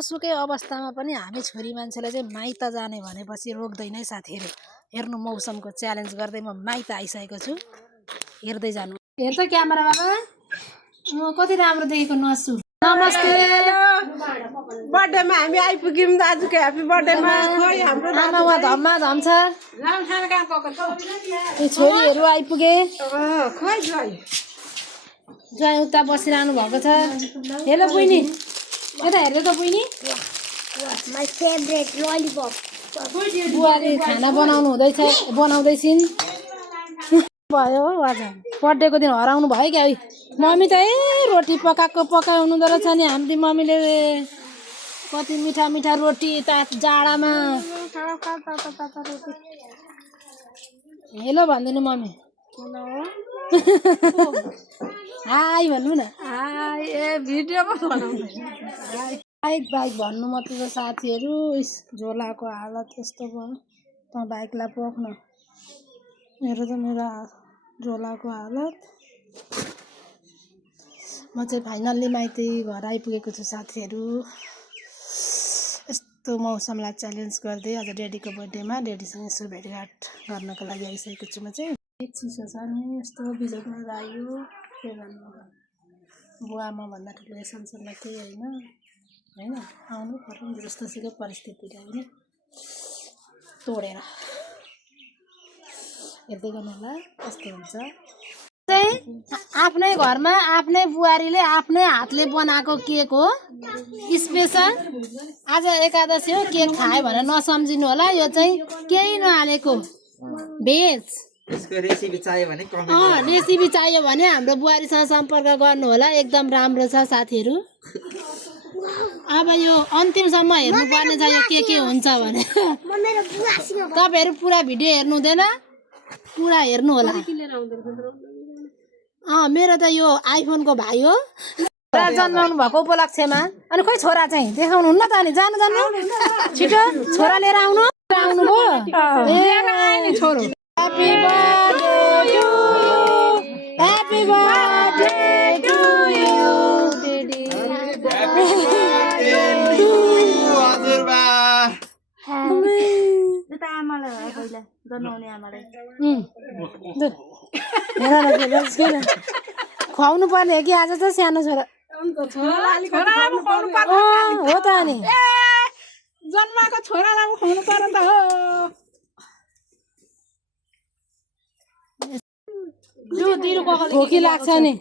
सुकै अवस्थामा पनि हामी छोरी मान्छेले चाहिँ माइत जाने भनेपछि रोक्दैन है साथीहरू। हेर्नु मौसमको च्यालेन्ज गर्दै म माइत आइसकेको छु। हेर्दै जानु। हेर त क्यामेरा बाबा, म कति राम्रो देखेको नसु। नमस्ते। बर्थडेमा हामी आइपुग्यौँ दाजुको ह्यापी बर्थडेमा। खोइ हाम्रो आमा वा धम्मा धम छ। यी छोरीहरू आइपुगे। खोइ जोइ ज्वाइँ उता बसिरहनु भएको छ। हेलो बहिनी, यता हेर्दै त बहिनी। My favorite lollipop. बुवाले खाना बनाउँदैछिन्। भयो आज बर्थडेको दिन हराउनु भयो क्या। मम्मी त रोटी पकाउनु रहेछ नि। हाम्रो मम्मीले कति मिठा मिठा रोटी जाडामा। हेलो भनिदिनु मम्मी। हाई भन्नु न। हाई भिडियोमा बनाउँदै बाइक भन्नु मात्रै त साथीहरू। झोलाको हालत यस्तो भयो। त बाइकलाई पोख्न मेरो झोलाको हालत। म चाहिँ फाइनल्ली माइती घर आइपुगेको छु साथीहरू। यस्तो मौसमलाई च्यालेन्ज गर्दै आज डेडीको बर्थडेमा डेडीसँग यसो भेटघाट गर्नको लागि आइसकेको छु। म चाहिँ चिसो छ नि यस्तो बिजोगमा आयो। के भन्नु, बुवामा भन्दा ठुलो यो संसारमा केही होइन आउनु पर्यो जस्तो सुकै परिस्थितिले होइन तोडेर। हेर्दै गर्नु होला कस्तो हुन्छ। चाहिँ आफ्नै घरमा आफ्नै बुहारीले आफ्नै हातले बनाएको केक हो, स्पेसल। आज एकादशी हो, केक खायो भने नसम्झिनु होला। यो चाहिँ केही नहालेको भेज। यसको रेसिपी चाहियो भने रेसिपी चाहियो भने हाम्रो बुहारीसँग सम्पर्क गर्नु होला। एकदम राम्रो छ साथीहरू। अब यो अन्तिमसम्म हेर्नुपर्ने छ यो के हुन्छ भने। तपाईँहरू पुरा भिडियो हेर्नु हुँदैन, पुरा हेर्नु होला। मेरो त यो आइफोनको भाइ हो। छोरा जन्माउनु भएको उपलक्ष्यमा। अनि खोइ छोरा चाहिँ देखाउनु हुन्न त। अनि जानु छिटो छोरा लिएर आउनु भयो। छोरो ह्यापी बर्थडे टु यु। खुवाउनु पर्ने हो कि आज त सानो छोरा हो त। अनि जन्माएको छोरालाई खुवाउनु पर्यो त हो। खोकी लाग्छ नि।